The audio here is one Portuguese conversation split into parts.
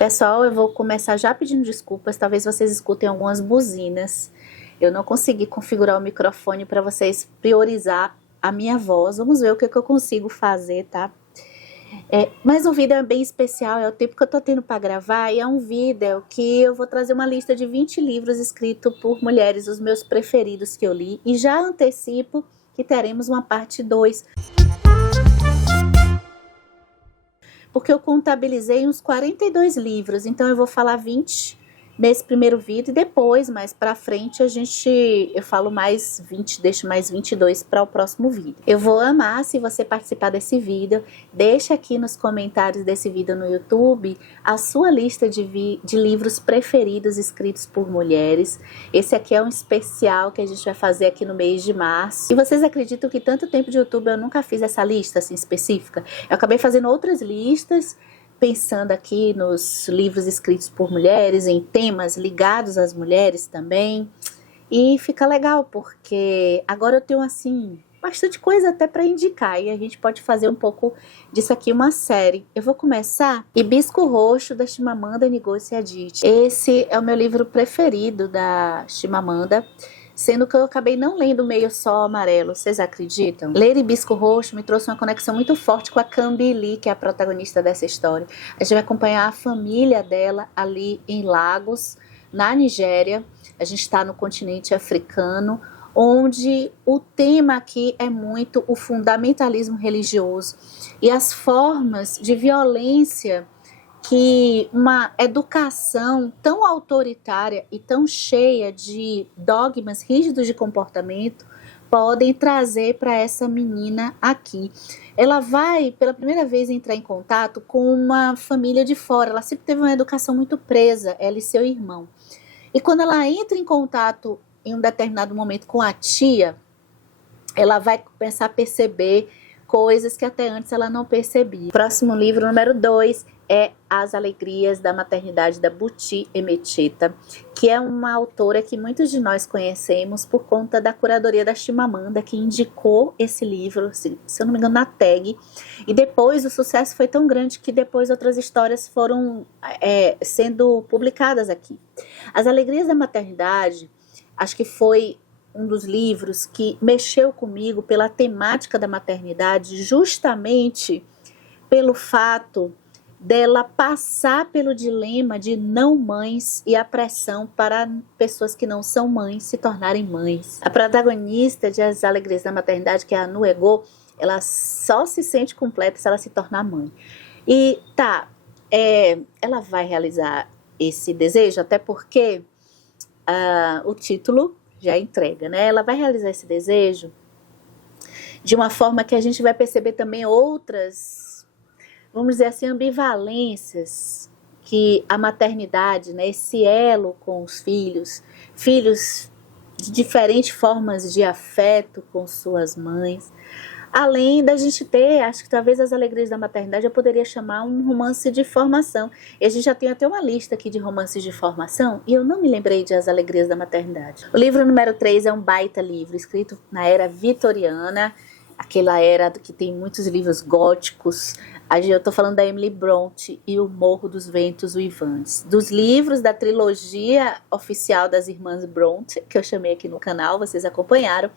Pessoal, eu vou começar já pedindo desculpas, talvez vocês escutem algumas buzinas. Eu não consegui configurar o microfone para vocês priorizar a minha voz. Vamos ver o que eu consigo fazer, tá? Mas o vídeo é bem especial, é o tempo que eu tô tendo para gravar, e é um vídeo que eu vou trazer uma lista de 20 livros escritos por mulheres, os meus preferidos que eu li, e já antecipo que teremos uma parte 2. Porque eu contabilizei uns 42 livros, então eu vou falar 20 nesse primeiro vídeo, e depois, mais pra frente, eu falo mais 20, deixo mais 22 para o próximo vídeo. Eu vou amar se você participar desse vídeo. Deixa aqui nos comentários desse vídeo no YouTube a sua lista de livros preferidos escritos por mulheres. Esse aqui é um especial que a gente vai fazer aqui no mês de março. E vocês acreditam que tanto tempo de YouTube eu nunca fiz essa lista assim específica? Eu acabei fazendo outras listas, pensando aqui nos livros escritos por mulheres, em temas ligados às mulheres também. E fica legal, porque agora eu tenho, assim, bastante coisa até para indicar. E a gente pode fazer um pouco disso aqui uma série. Eu vou começar Hibisco Roxo, da Chimamanda Ngozi Adichie. Esse é o meu livro preferido da Chimamanda, sendo que eu acabei não lendo Meio Sol Amarelo, vocês acreditam? Ler Hibisco Roxo me trouxe uma conexão muito forte com a Kambi Lee, que é a protagonista dessa história. A gente vai acompanhar a família dela ali em Lagos, na Nigéria. A gente está no continente africano, onde o tema aqui é muito o fundamentalismo religioso e as formas de violência que uma educação tão autoritária e tão cheia de dogmas rígidos de comportamento podem trazer para essa menina aqui. Ela vai, pela primeira vez, entrar em contato com uma família de fora. Ela sempre teve uma educação muito presa, ela e seu irmão. E quando ela entra em contato em um determinado momento com a tia, ela vai começar a perceber coisas que até antes ela não percebia. Próximo livro, número 2, é As Alegrias da Maternidade, da Buti Emecheta, que é uma autora que muitos de nós conhecemos por conta da curadoria da Chimamanda, que indicou esse livro, se eu não me engano, na TAG, e depois o sucesso foi tão grande que depois outras histórias foram sendo publicadas aqui. As Alegrias da Maternidade, acho que foi um dos livros que mexeu comigo pela temática da maternidade, justamente pelo fato dela passar pelo dilema de não mães e a pressão para pessoas que não são mães se tornarem mães. A protagonista de As Alegrias da Maternidade, que é a Nuego, ela só se sente completa se ela se tornar mãe. E ela vai realizar esse desejo, até porque o título já entrega, né? Ela vai realizar esse desejo de uma forma que a gente vai perceber também outras, vamos dizer assim, ambivalências que a maternidade, né, esse elo com os filhos de diferentes formas de afeto com suas mães. Além da gente ter, acho que talvez As Alegrias da Maternidade eu poderia chamar um romance de formação. E a gente já tem até uma lista aqui de romances de formação, e eu não me lembrei de As Alegrias da Maternidade. O livro número 3 é um baita livro, escrito na era vitoriana, aquela era que tem muitos livros góticos. Eu estou falando da Emily Brontë e O Morro dos Ventos Uivantes. Dos livros da trilogia oficial das Irmãs Brontë, que eu chamei aqui no canal, vocês acompanharam,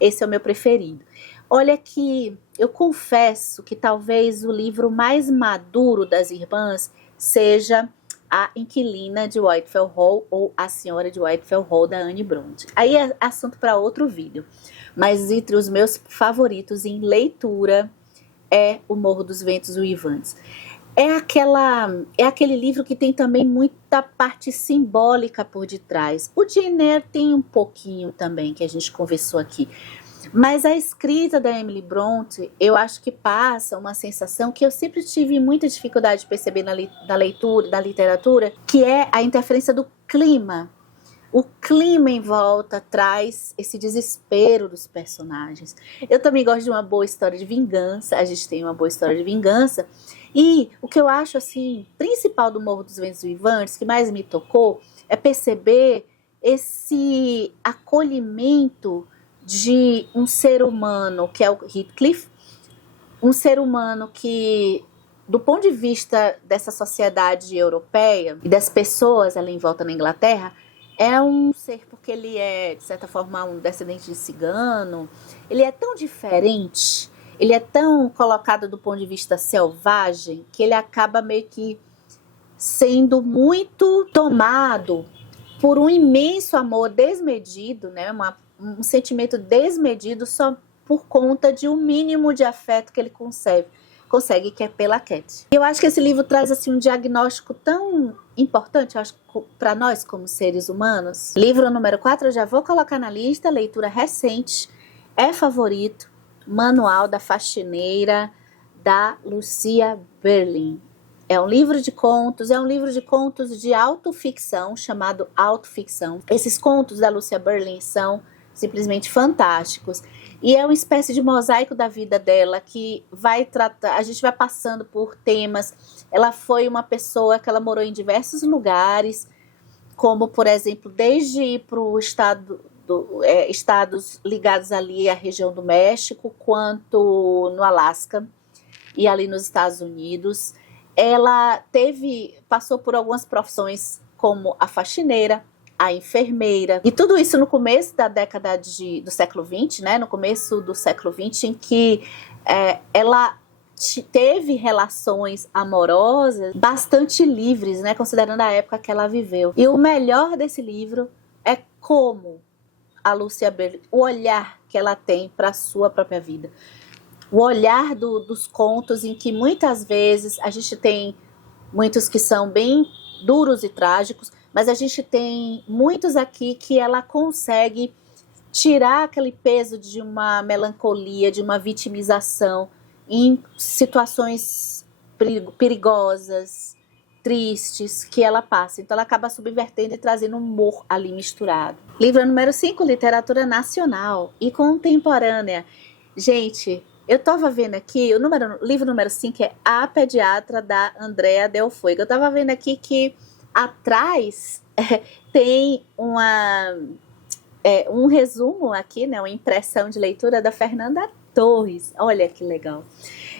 esse é o meu preferido. Olha que eu confesso que talvez o livro mais maduro das irmãs seja A Inquilina de Whitefell Hall ou A Senhora de Whitefell Hall, da Anne Brontë. Aí é assunto para outro vídeo. Mas entre os meus favoritos em leitura é O Morro dos Ventos Uivantes. É aquele livro que tem também muita parte simbólica por detrás. O Jane Eyre tem um pouquinho também, que a gente conversou aqui. Mas a escrita da Emily Brontë, eu acho que passa uma sensação que eu sempre tive muita dificuldade de perceber na leitura, da literatura, que é a interferência do clima. O clima em volta traz esse desespero dos personagens. Eu também gosto de uma boa história de vingança, a gente tem uma boa história de vingança. E o que eu acho, assim, principal do Morro dos Ventos Uivantes, que mais me tocou, é perceber esse acolhimento de um ser humano, que é o Heathcliff, um ser humano que do ponto de vista dessa sociedade europeia e das pessoas ali em volta na Inglaterra, é um ser, porque ele é, de certa forma, um descendente de cigano, ele é tão diferente, ele é tão colocado do ponto de vista selvagem, que ele acaba meio que sendo muito tomado por um imenso amor desmedido, né? Um sentimento desmedido só por conta de um mínimo de afeto que ele consegue, que é pela Cat. Eu acho que esse livro traz assim um diagnóstico tão importante, eu acho, para nós como seres humanos. Livro número 4, eu já vou colocar na lista, leitura recente, é favorito, Manual da Faxineira, da Lucia Berlin. É um livro de contos, de autoficção, chamado Autoficção. Esses contos da Lucia Berlin são simplesmente fantásticos. E é uma espécie de mosaico da vida dela que vai tratar, a gente vai passando por temas. Ela foi uma pessoa que ela morou em diversos lugares, como, por exemplo, desde ir para o estados ligados ali à região do México, quanto no Alasca e ali nos Estados Unidos. Ela passou por algumas profissões como a faxineira, a enfermeira, e tudo isso no começo da década do século XX, né? No começo do século XX, em que ela teve relações amorosas bastante livres, né? Considerando a época que ela viveu. E o melhor desse livro é como a Lucia Berlin, o olhar que ela tem para a sua própria vida. O olhar dos contos, em que muitas vezes a gente tem muitos que são bem duros e trágicos, mas a gente tem muitos aqui que ela consegue tirar aquele peso de uma melancolia, de uma vitimização em situações perigosas, tristes, que ela passa. Então ela acaba subvertendo e trazendo humor ali misturado. Livro número 5, literatura nacional e contemporânea. Gente, eu estava vendo aqui, o livro número 5 é A Pediatra, da Andrea Del Fuego. Eu estava vendo aqui que atrás tem um resumo aqui, né, uma impressão de leitura da Fernanda Torres. Olha que legal.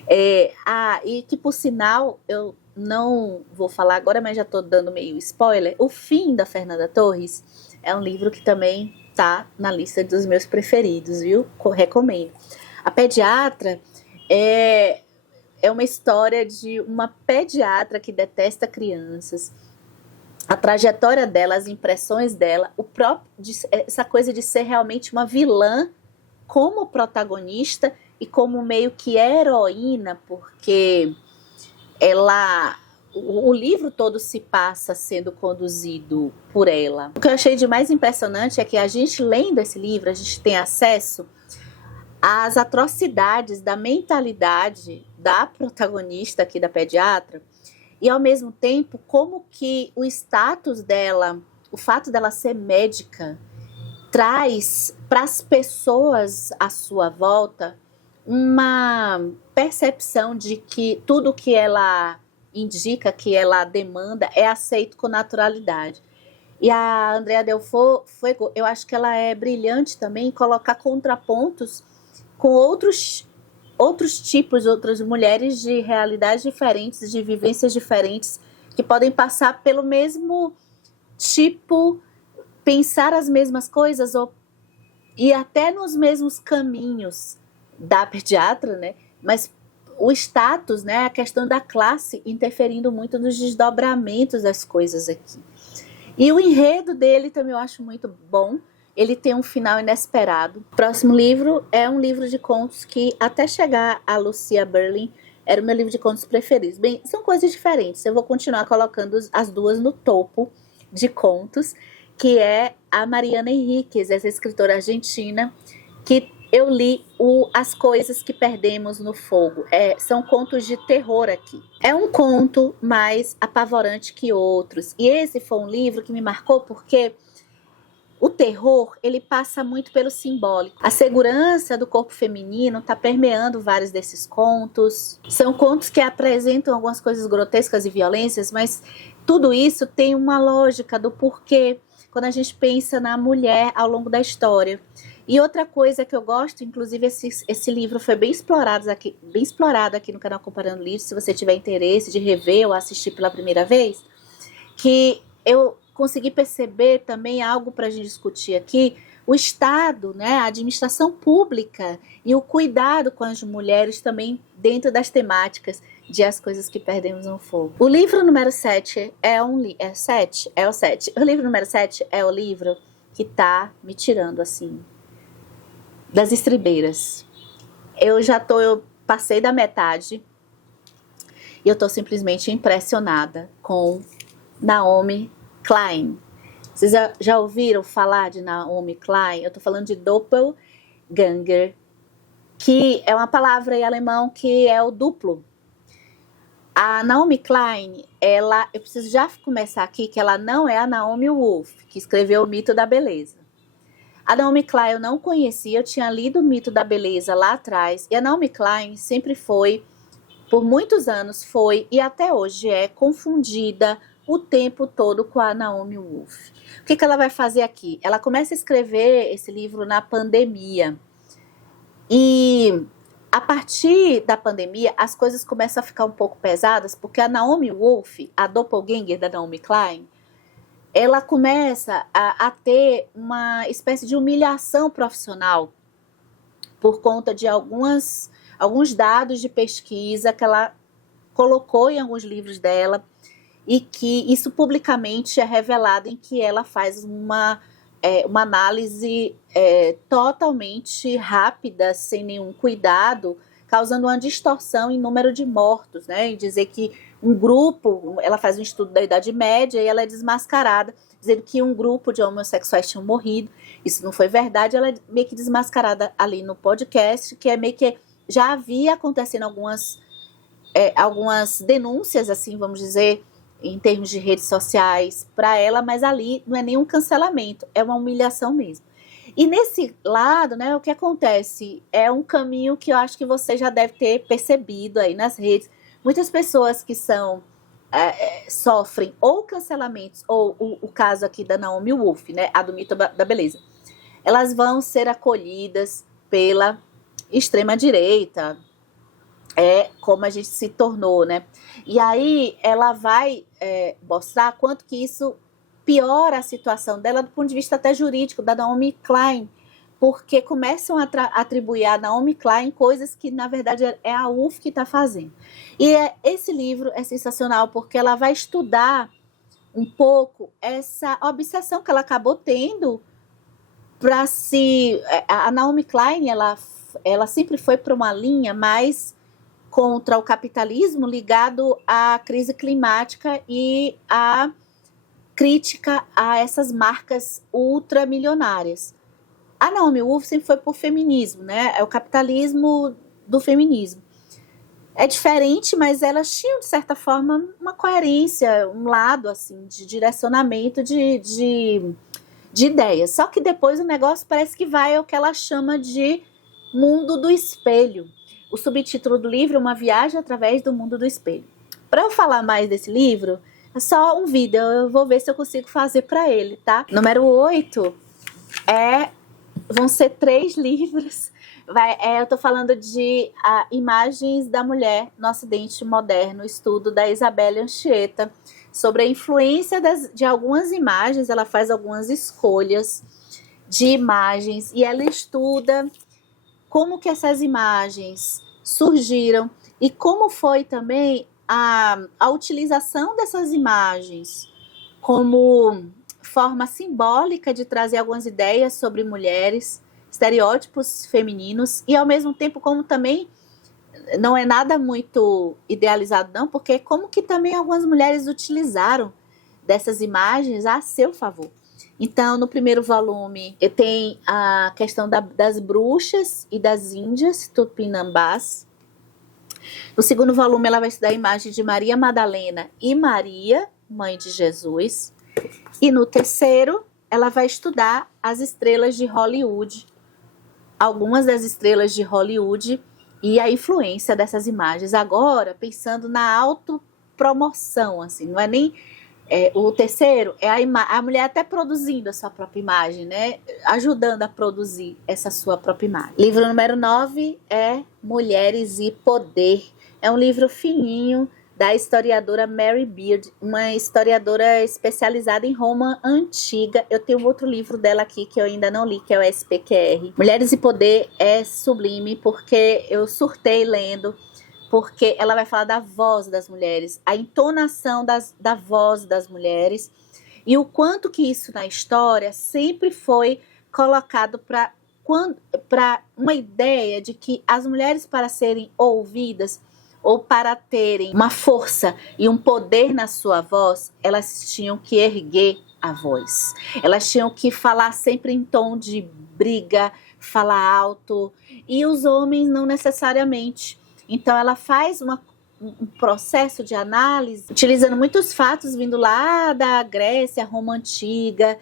E que, por sinal, eu não vou falar agora, mas já estou dando meio spoiler. O Fim, da Fernanda Torres, é um livro que também está na lista dos meus preferidos, viu? Recomendo. A Pediatra é uma história de uma pediatra que detesta crianças. A trajetória dela, as impressões dela, essa coisa de ser realmente uma vilã como protagonista e como meio que heroína, porque o livro todo se passa sendo conduzido por ela. O que eu achei de mais impressionante é que a gente, lendo esse livro, a gente tem acesso às atrocidades da mentalidade da protagonista aqui, da pediatra, e ao mesmo tempo como que o status dela, o fato dela ser médica, traz para as pessoas à sua volta uma percepção de que tudo que ela indica, que ela demanda, é aceito com naturalidade. E a Andrea Del Fuego, eu acho que ela é brilhante também em colocar contrapontos com outros tipos, outras mulheres de realidades diferentes, de vivências diferentes, que podem passar pelo mesmo tipo, pensar as mesmas coisas e até nos mesmos caminhos da pediatra, né? Mas o status, né? A questão da classe interferindo muito nos desdobramentos das coisas aqui. E o enredo dele também eu acho muito bom. Ele tem um final inesperado. O próximo livro é um livro de contos que, até chegar a Lucia Berlin, era o meu livro de contos preferido. Bem, são coisas diferentes. Eu vou continuar colocando as duas no topo de contos, que é a Mariana Enríquez, essa escritora argentina, que eu li As Coisas que Perdemos no Fogo. São contos de terror aqui. É um conto mais apavorante que outros. E esse foi um livro que me marcou porque o terror, ele passa muito pelo simbólico. A segurança do corpo feminino está permeando vários desses contos. São contos que apresentam algumas coisas grotescas e violências, mas tudo isso tem uma lógica do porquê quando a gente pensa na mulher ao longo da história. E outra coisa que eu gosto, inclusive esse livro foi bem explorado aqui no canal Comparando Livros, se você tiver interesse de rever ou assistir pela primeira vez, que eu consegui perceber também algo para a gente discutir aqui, o Estado, né, a administração pública e o cuidado com as mulheres também dentro das temáticas de As Coisas que Perdemos no Fogo. O livro número 7 o 7. O livro número 7 é o livro que tá me tirando, assim, das estribeiras. Eu passei da metade e eu tô simplesmente impressionada com Naomi Klein. Vocês já ouviram falar de Naomi Klein? Eu tô falando de Doppelganger, que é uma palavra em alemão que é o duplo. A Naomi Klein, eu preciso já começar aqui que ela não é a Naomi Wolf, que escreveu O Mito da Beleza. A Naomi Klein eu não conhecia, eu tinha lido O Mito da Beleza lá atrás, e a Naomi Klein sempre foi, por muitos anos foi, e até hoje é, confundida o tempo todo com a Naomi Wolf. O que ela vai fazer aqui? Ela começa a escrever esse livro na pandemia, e a partir da pandemia, as coisas começam a ficar um pouco pesadas, porque a Naomi Wolf, a doppelganger da Naomi Klein, ela começa a ter uma espécie de humilhação profissional por conta de alguns dados de pesquisa que ela colocou em alguns livros dela e que isso publicamente é revelado em que ela faz uma análise totalmente rápida, sem nenhum cuidado, causando uma distorção em número de mortos, né? E dizer que um grupo, ela faz um estudo da Idade Média e ela é desmascarada, dizendo que um grupo de homossexuais tinham morrido. Isso não foi verdade, ela é meio que desmascarada ali no podcast, que é meio que já havia acontecendo algumas denúncias, assim, vamos dizer, em termos de redes sociais para ela, mas ali não é nenhum cancelamento, é uma humilhação mesmo. E nesse lado, né, o que acontece é um caminho que eu acho que você já deve ter percebido aí nas redes. Muitas pessoas que sofrem ou cancelamentos, ou o caso aqui da Naomi Wolf, né, a do Mito da Beleza, elas vão ser acolhidas pela extrema-direita, como a gente se tornou, né? E aí ela vai mostrar quanto que isso piora a situação dela do ponto de vista até jurídico, da Naomi Klein, porque começam a atribuir a Naomi Klein coisas que, na verdade, é a UF que está fazendo. E esse livro é sensacional, porque ela vai estudar um pouco essa obsessão que ela acabou tendo para se... A Naomi Klein, ela sempre foi para uma linha mais contra o capitalismo ligado à crise climática e à crítica a essas marcas ultramilionárias. A Naomi Wolf sempre foi por feminismo, né? É o capitalismo do feminismo. É diferente, mas elas tinham, de certa forma, uma coerência, um lado assim, de direcionamento de ideias. Só que depois o negócio parece que vai ao que ela chama de mundo do espelho. O subtítulo do livro é Uma Viagem através do Mundo do Espelho. Para eu falar mais desse livro, é só um vídeo, eu vou ver se eu consigo fazer para ele, tá? Número 8 vão ser 3 livros. Eu tô falando de Imagens da Mulher no Ocidente Moderno, estudo da Isabelle Anchieta, sobre a influência de algumas imagens. Ela faz algumas escolhas de imagens e ela estuda como que essas imagens surgiram e como foi também a utilização dessas imagens como forma simbólica de trazer algumas ideias sobre mulheres, estereótipos femininos, e ao mesmo tempo como também não é nada muito idealizado não, porque como que também algumas mulheres utilizaram dessas imagens a seu favor. Então, no primeiro volume, tem a questão das bruxas e das índias tupinambás. No segundo volume, ela vai estudar a imagem de Maria Madalena e Maria, mãe de Jesus. E no terceiro, ela vai estudar as estrelas de Hollywood, algumas das estrelas de Hollywood e a influência dessas imagens. Agora, pensando na autopromoção, assim, não é nem O terceiro é a mulher até produzindo a sua própria imagem, né? Ajudando a produzir essa sua própria imagem. Livro número 9 é Mulheres e Poder. É um livro fininho da historiadora Mary Beard, uma historiadora especializada em Roma antiga. Eu tenho outro livro dela aqui que eu ainda não li, que é o SPQR. Mulheres e Poder é sublime porque eu surtei lendo, porque ela vai falar da voz das mulheres, a entonação da voz das mulheres e o quanto que isso na história sempre foi colocado para uma ideia de que as mulheres, para serem ouvidas ou para terem uma força e um poder na sua voz, elas tinham que erguer a voz. Elas tinham que falar sempre em tom de briga, falar alto, e os homens não necessariamente. Então ela faz um processo de análise, utilizando muitos fatos vindo lá da Grécia, Roma Antiga,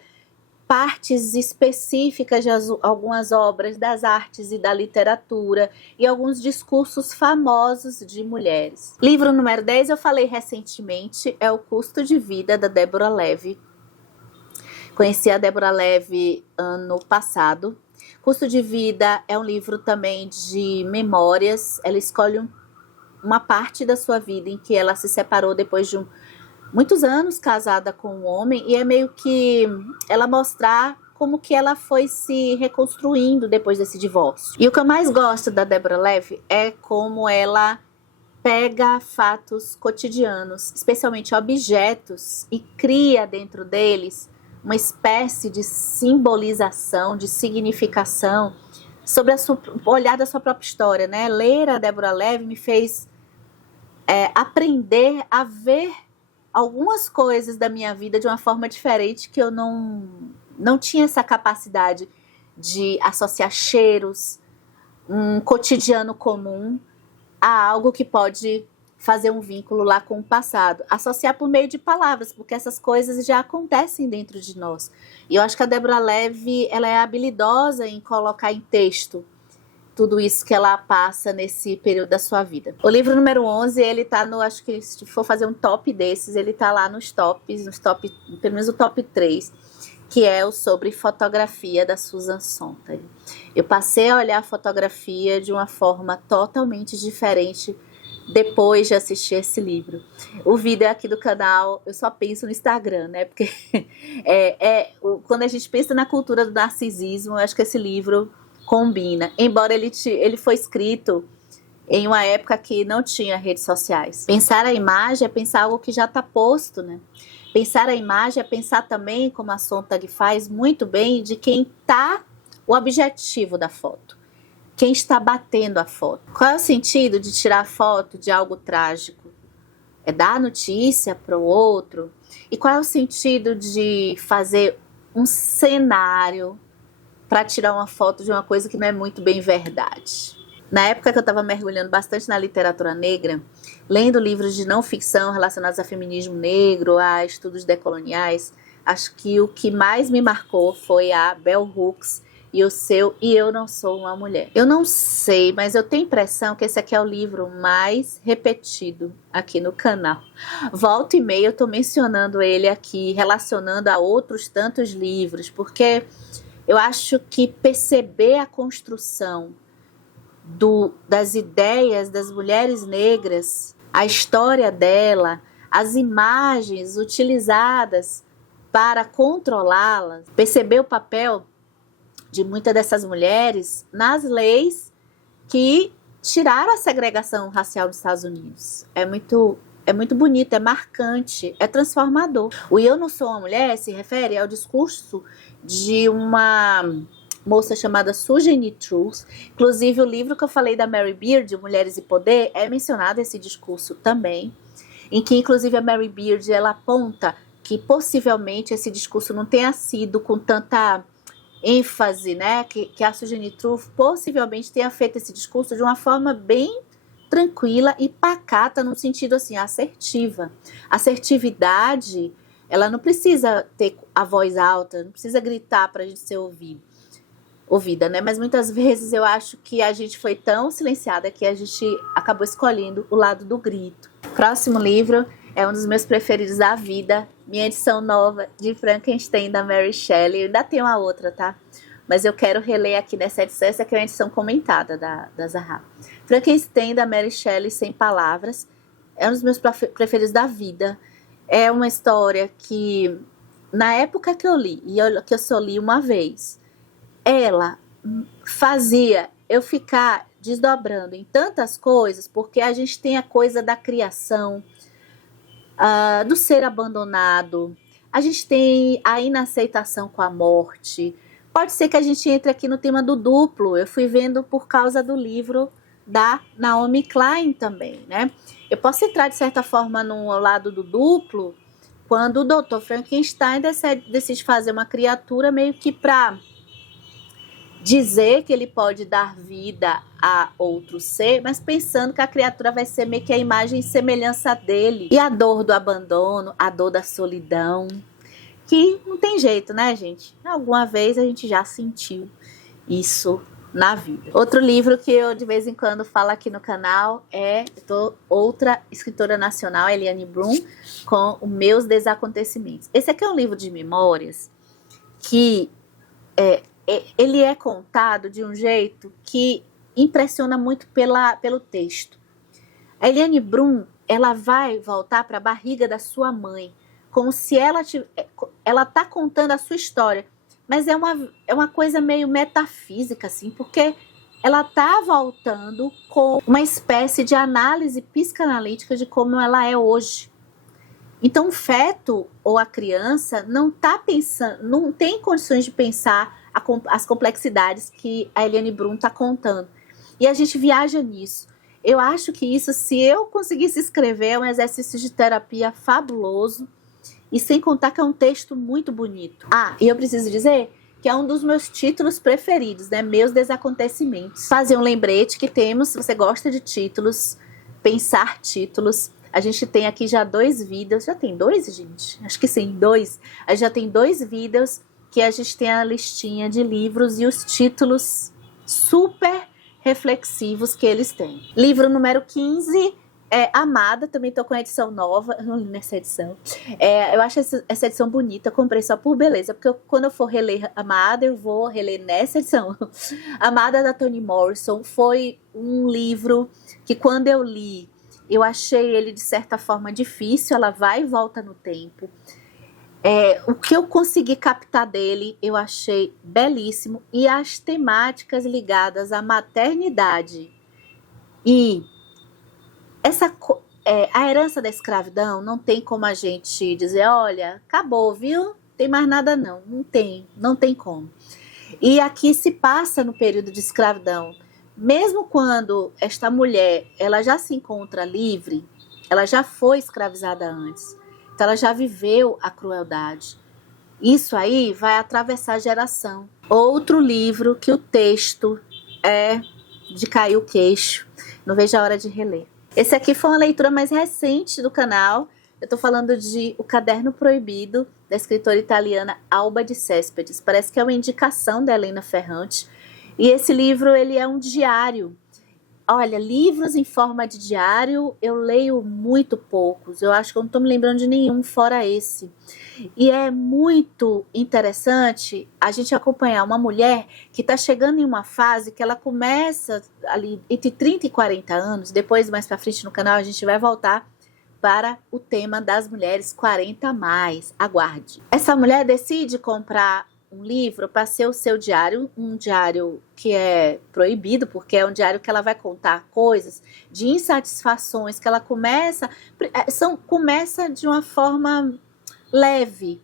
partes específicas de algumas obras das artes e da literatura e alguns discursos famosos de mulheres. Livro número 10 eu falei recentemente, é O Custo de Vida, da Deborah Levy. Conheci a Deborah Levy ano passado. Custo de Vida é um livro também de memórias. Ela escolhe uma parte da sua vida em que ela se separou depois de muitos anos casada com um homem, e é meio que ela mostrar como que ela foi se reconstruindo depois desse divórcio. E o que eu mais gosto da Deborah Levy é como ela pega fatos cotidianos, especialmente objetos, e cria dentro deles uma espécie de simbolização, de significação sobre o olhar da sua própria história, né? Ler a Deborah Levy me fez aprender a ver algumas coisas da minha vida de uma forma diferente, que eu não tinha essa capacidade de associar cheiros, um cotidiano comum, a algo que pode fazer um vínculo lá com o passado. Associar por meio de palavras, porque essas coisas já acontecem dentro de nós. E eu acho que a Deborah Levy, ela é habilidosa em colocar em texto tudo isso que ela passa nesse período da sua vida. O livro número 11, ele tá acho que se for fazer um top desses, ele tá lá nos tops, pelo menos o top 3, que é o sobre fotografia, da Susan Sontag. Eu passei a olhar a fotografia de uma forma totalmente diferente depois de assistir esse livro. O vídeo aqui do canal, eu só penso no Instagram, né? Porque quando a gente pensa na cultura do narcisismo, eu acho que esse livro combina, embora ele foi escrito em uma época que não tinha redes sociais. Pensar a imagem é pensar algo que já está posto, né? Pensar a imagem é pensar também, como a Sontag faz muito bem, de quem está o objetivo da foto, quem está batendo a foto. Qual é o sentido de tirar foto de algo trágico? É dar notícia para o outro? E qual é o sentido de fazer um cenário para tirar uma foto de uma coisa que não é muito bem verdade? Na época que eu estava mergulhando bastante na literatura negra, lendo livros de não ficção relacionados a feminismo negro, a estudos decoloniais, acho que o que mais me marcou foi a Bell Hooks e o seu E Eu Não Sou Uma Mulher. Eu não sei, mas eu tenho a impressão que esse aqui é o livro mais repetido aqui no canal. Volta e meia eu estou mencionando ele aqui, relacionando a outros tantos livros, porque eu acho que perceber a construção das ideias das mulheres negras, a história dela, as imagens utilizadas para controlá-las, perceber o papel de muitas dessas mulheres nas leis que tiraram a segregação racial nos Estados Unidos. É muito bonito, é marcante, é transformador. O Eu Não Sou Uma Mulher se refere ao discurso de uma moça chamada Sujeni Truth. Inclusive, o livro que eu falei da Mary Beard, Mulheres e Poder, é mencionado esse discurso também, em que, inclusive, a Mary Beard, ela aponta que, possivelmente, esse discurso não tenha sido com tanta ênfase, né? Que a Sujeni Truth possivelmente tenha feito esse discurso de uma forma bem tranquila e pacata, no sentido, assim, assertiva. Assertividade, ela não precisa ter a voz alta, não precisa gritar para a gente ser ouvida, né? Mas muitas vezes eu acho que a gente foi tão silenciada que a gente acabou escolhendo o lado do grito. Próximo livro é um dos meus preferidos da vida. Minha edição nova de Frankenstein, da Mary Shelley. Eu ainda tenho a outra, tá? Mas eu quero reler aqui nessa edição. Essa aqui é uma edição comentada da Zaha. Frankenstein, da Mary Shelley, sem palavras. É um dos meus preferidos da vida. É uma história que, na época que eu li, que eu só li uma vez, ela fazia eu ficar desdobrando em tantas coisas, porque a gente tem a coisa da criação, do ser abandonado, a gente tem a inaceitação com a morte. Pode ser que a gente entre aqui no tema do duplo, eu fui vendo por causa do livro da Naomi Klein também, né? Eu posso entrar de certa forma no lado do duplo, quando o Dr. Frankenstein decide fazer uma criatura meio que para dizer que ele pode dar vida a outro ser, mas pensando que a criatura vai ser meio que a imagem e semelhança dele. E a dor do abandono, a dor da solidão, que não tem jeito, né, gente? Alguma vez a gente já sentiu isso na vida. Outro livro que eu de vez em quando falo aqui no canal é outra escritora nacional, Eliane Brum, com Os Meus Desacontecimentos. Esse aqui é um livro de memórias que ele é contado de um jeito que impressiona muito pelo texto. A Eliane Brum, ela vai voltar para a barriga da sua mãe, como se ela está contando a sua história, mas é uma coisa meio metafísica, assim, porque ela está voltando com uma espécie de análise psicanalítica de como ela é hoje. Então o feto ou a criança não está pensando, não tem condições de pensar as complexidades que a Eliane Brum está contando. E a gente viaja nisso. Eu acho que isso, se eu conseguisse escrever, é um exercício de terapia fabuloso. E sem contar que é um texto muito bonito. E eu preciso dizer que é um dos meus títulos preferidos, né? Meus Desacontecimentos. Fazer um lembrete que temos, se você gosta de títulos, pensar títulos. A gente tem aqui já 2 vídeos. Já tem 2, gente? Acho que sim, 2. A gente já tem 2 vídeos que a gente tem a listinha de livros e os títulos super reflexivos que eles têm. Livro número 15 é Amada, também tô com a edição nova, eu não li nessa edição. Eu acho essa edição bonita, eu comprei só por beleza, porque quando eu for reler Amada, eu vou reler nessa edição. Amada, da Toni Morrison, foi um livro que quando eu li, eu achei ele de certa forma difícil, ela vai e volta no tempo. O que eu consegui captar dele, eu achei belíssimo, e as temáticas ligadas à maternidade e a herança da escravidão, não tem como a gente dizer, olha, acabou, viu? Tem mais nada não, não tem como. E aqui se passa no período de escravidão. Mesmo quando esta mulher, ela já se encontra livre, ela já foi escravizada antes, então ela já viveu a crueldade. Isso aí vai atravessar a geração. Outro livro que o texto é de cair o queixo, não vejo a hora de reler. Esse aqui foi uma leitura mais recente do canal. Eu estou falando de O Caderno Proibido, da escritora italiana Alba de Céspedes. Parece que é uma indicação da Helena Ferrante. E esse livro, ele é um diário. Olha, livros em forma de diário, eu leio muito poucos. Eu acho que eu não estou me lembrando de nenhum fora esse. E é muito interessante a gente acompanhar uma mulher que está chegando em uma fase que ela começa ali entre 30 e 40 anos. Depois, mais para frente no canal, a gente vai voltar para o tema das mulheres 40 a mais. Aguarde. Essa mulher decide comprar um livro para ser o seu diário, um diário que é proibido, porque é um diário que ela vai contar coisas de insatisfações que ela começa de uma forma leve.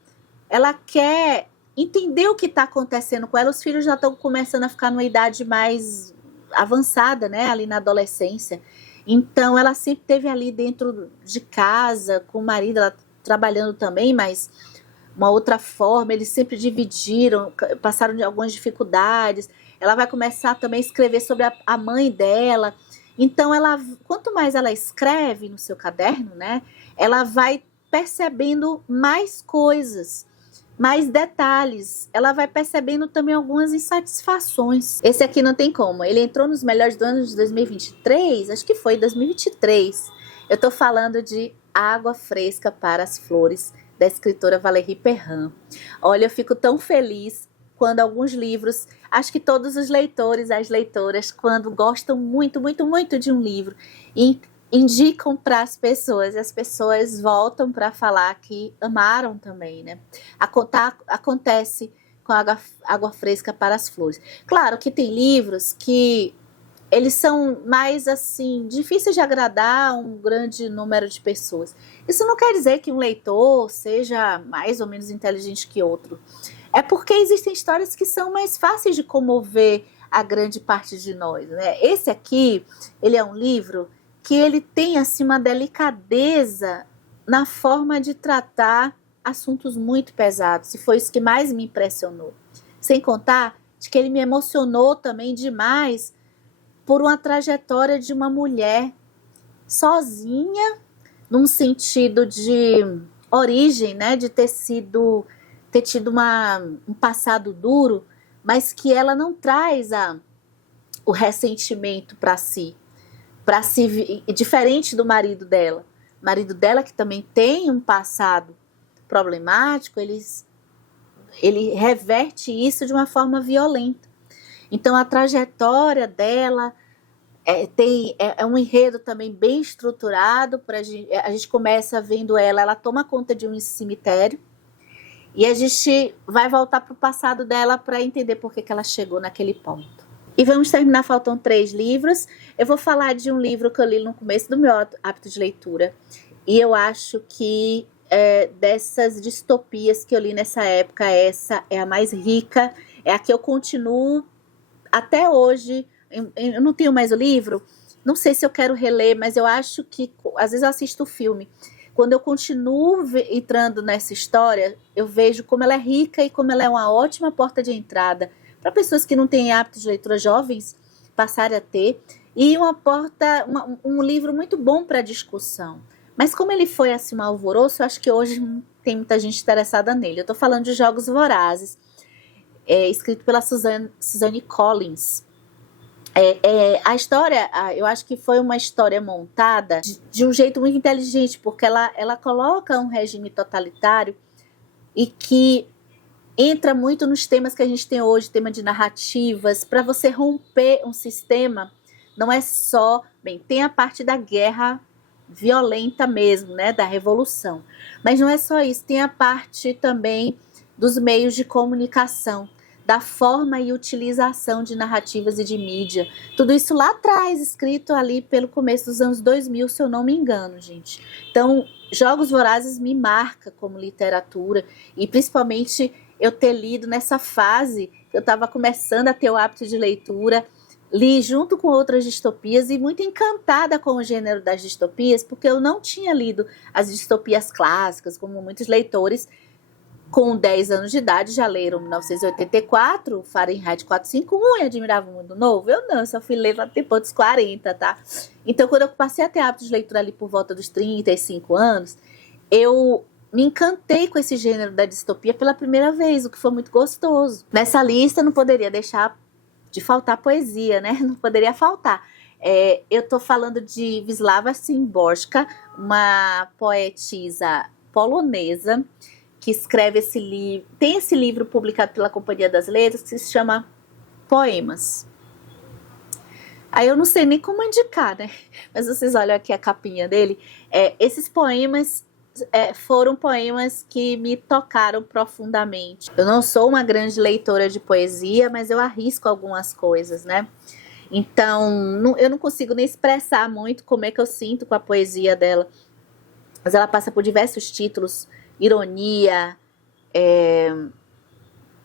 Ela quer entender o que está acontecendo com ela. Os filhos já estão começando a ficar numa idade mais avançada, né? Ali na adolescência. Então ela sempre esteve ali dentro de casa com o marido, ela trabalhando também, mas uma outra forma, eles sempre dividiram, passaram de algumas dificuldades. Ela vai começar também a escrever sobre a mãe dela. Então, quanto mais ela escreve no seu caderno, né, ela vai percebendo mais coisas, mais detalhes. Ela vai percebendo também algumas insatisfações. Esse aqui não tem como. Ele entrou nos melhores do ano de 2023, acho que foi 2023. Eu tô falando de Água Fresca para as Flores, da escritora Valérie Perrin. Olha, eu fico tão feliz quando alguns livros, acho que todos os leitores, as leitoras, quando gostam muito, muito, muito de um livro, indicam para as pessoas, e as pessoas voltam para falar que amaram também, né? Acontece com Água Fresca para as Flores. Claro que tem livros que eles são mais, assim, difíceis de agradar a um grande número de pessoas. Isso não quer dizer que um leitor seja mais ou menos inteligente que outro. É porque existem histórias que são mais fáceis de comover a grande parte de nós, né? Esse aqui, ele é um livro que ele tem, assim, uma delicadeza na forma de tratar assuntos muito pesados. E foi isso que mais me impressionou. Sem contar de que ele me emocionou também demais por uma trajetória de uma mulher sozinha, num sentido de origem, né, de ter tido um passado duro, mas que ela não traz o ressentimento para si, diferente do marido dela. O marido dela, que também tem um passado problemático, ele reverte isso de uma forma violenta. Então a trajetória dela é um enredo também bem estruturado. A gente começa vendo ela toma conta de um cemitério, e a gente vai voltar para o passado dela para entender por que ela chegou naquele ponto. E vamos terminar, faltam 3 livros. Eu vou falar de um livro que eu li no começo do meu hábito de leitura, e eu acho que dessas distopias que eu li nessa época, essa é a mais rica, é a que eu continuo até hoje. Eu não tenho mais o livro, não sei se eu quero reler, mas eu acho que, às vezes eu assisto o filme, quando eu continuo entrando nessa história, eu vejo como ela é rica e como ela é uma ótima porta de entrada para pessoas que não têm hábitos de leitura, jovens passarem a ter, e um livro muito bom para discussão. Mas como ele foi assim um alvoroço, eu acho que hoje tem muita gente interessada nele. Eu estou falando de Jogos Vorazes, escrito pela Suzanne Collins. A história, eu acho que foi uma história montada de um jeito muito inteligente, porque ela coloca um regime totalitário e que entra muito nos temas que a gente tem hoje, tema de narrativas. Para você romper um sistema, não é só... Bem, tem a parte da guerra violenta mesmo, né, da revolução. Mas não é só isso, tem a parte também dos meios de comunicação, da forma e utilização de narrativas e de mídia. Tudo isso lá atrás, escrito ali pelo começo dos anos 2000, se eu não me engano, gente. Então, Jogos Vorazes me marca como literatura, e principalmente eu ter lido nessa fase, eu estava começando a ter o hábito de leitura, li junto com outras distopias e muito encantada com o gênero das distopias, porque eu não tinha lido as distopias clássicas, como muitos leitores com 10 anos de idade já leram 1984, Fahrenheit 451 e Admirável Mundo Novo. Eu não, eu só fui ler lá depois dos 40, tá? Então, quando eu passei a ter hábito de leitura ali por volta dos 35 anos, eu me encantei com esse gênero da distopia pela primeira vez, o que foi muito gostoso. Nessa lista não poderia deixar de faltar poesia, né? Não poderia faltar. Eu tô falando de Wisława Szymborska, uma poetisa polonesa, que escreve esse livro, tem esse livro publicado pela Companhia das Letras, que se chama Poemas. Aí eu não sei nem como indicar, né? Mas vocês olham aqui a capinha dele. Esses poemas foram poemas que me tocaram profundamente. Eu não sou uma grande leitora de poesia, mas eu arrisco algumas coisas, né? Então, eu não consigo nem expressar muito como é que eu sinto com a poesia dela. Mas ela passa por diversos títulos: ironia,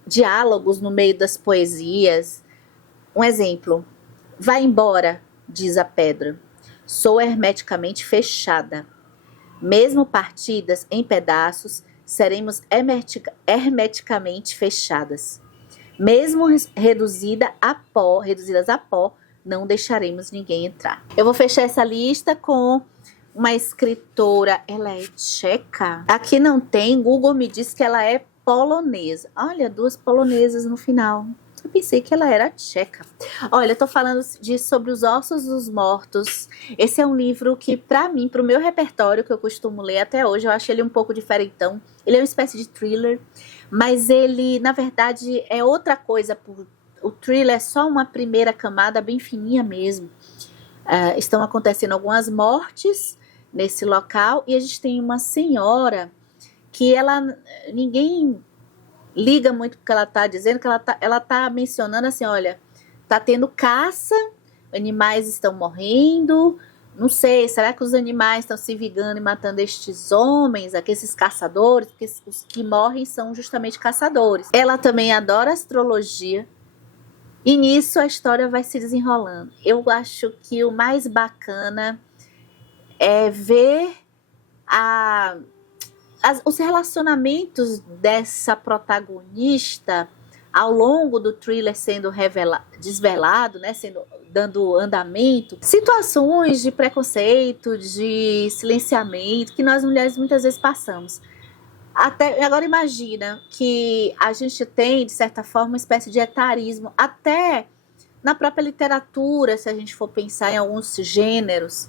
diálogos no meio das poesias. Um exemplo: vai embora, diz a pedra, sou hermeticamente fechada. Mesmo partidas em pedaços, seremos hermeticamente fechadas. Mesmo reduzidas a pó, não deixaremos ninguém entrar. Eu vou fechar essa lista com uma escritora, ela é tcheca? Aqui não tem, Google me diz que ela é polonesa. Olha, 2 polonesas no final. Eu pensei que ela era tcheca. Olha, eu tô falando sobre Os Ossos dos Mortos. Esse é um livro que, pra mim, pro meu repertório, que eu costumo ler até hoje, eu acho ele um pouco diferentão. Ele é uma espécie de thriller, mas ele, na verdade, é outra coisa. O thriller é só uma primeira camada bem fininha mesmo. Estão acontecendo algumas mortes nesse local e a gente tem uma senhora que ninguém liga muito com o que ela está dizendo, que ela tá mencionando assim, olha, tá tendo caça, animais estão morrendo, não sei, será que os animais estão se vingando e matando estes homens, esses caçadores, porque os que morrem são justamente caçadores. Ela também adora astrologia, e nisso a história vai se desenrolando. Eu acho que o mais bacana é ver os relacionamentos dessa protagonista ao longo do thriller sendo desvelado, né, dando andamento, situações de preconceito, de silenciamento que nós mulheres muitas vezes passamos. Agora imagina que a gente tem, de certa forma, uma espécie de etarismo, até na própria literatura, se a gente for pensar em alguns gêneros.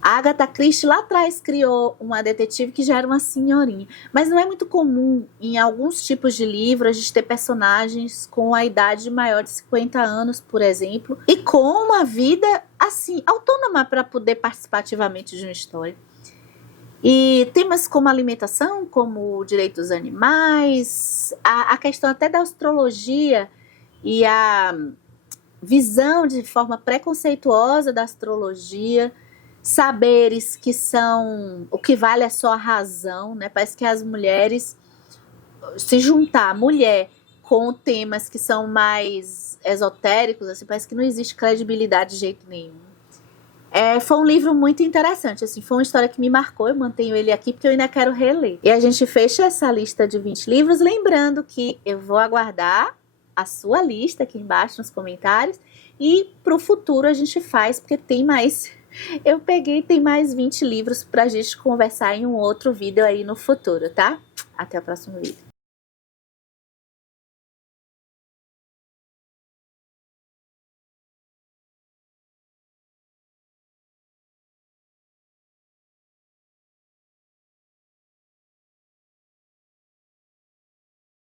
A Agatha Christie lá atrás criou uma detetive que já era uma senhorinha, mas não é muito comum em alguns tipos de livros a gente ter personagens com a idade maior de 50 anos, por exemplo, e com uma vida assim, autônoma para poder participar ativamente de uma história. E temas como alimentação, como direitos dos animais, a questão até da astrologia e a visão de forma preconceituosa da astrologia, saberes que são, o que vale é só a razão, né? Parece que as mulheres, se juntar mulher com temas que são mais esotéricos, assim, parece que não existe credibilidade de jeito nenhum. Foi um livro muito interessante, assim, foi uma história que me marcou, eu mantenho ele aqui porque eu ainda quero reler. E a gente fecha essa lista de 20 livros, lembrando que eu vou aguardar a sua lista aqui embaixo nos comentários, e pro futuro a gente faz, porque tem mais... tem mais 20 livros pra gente conversar em um outro vídeo aí no futuro, tá? Até o próximo vídeo.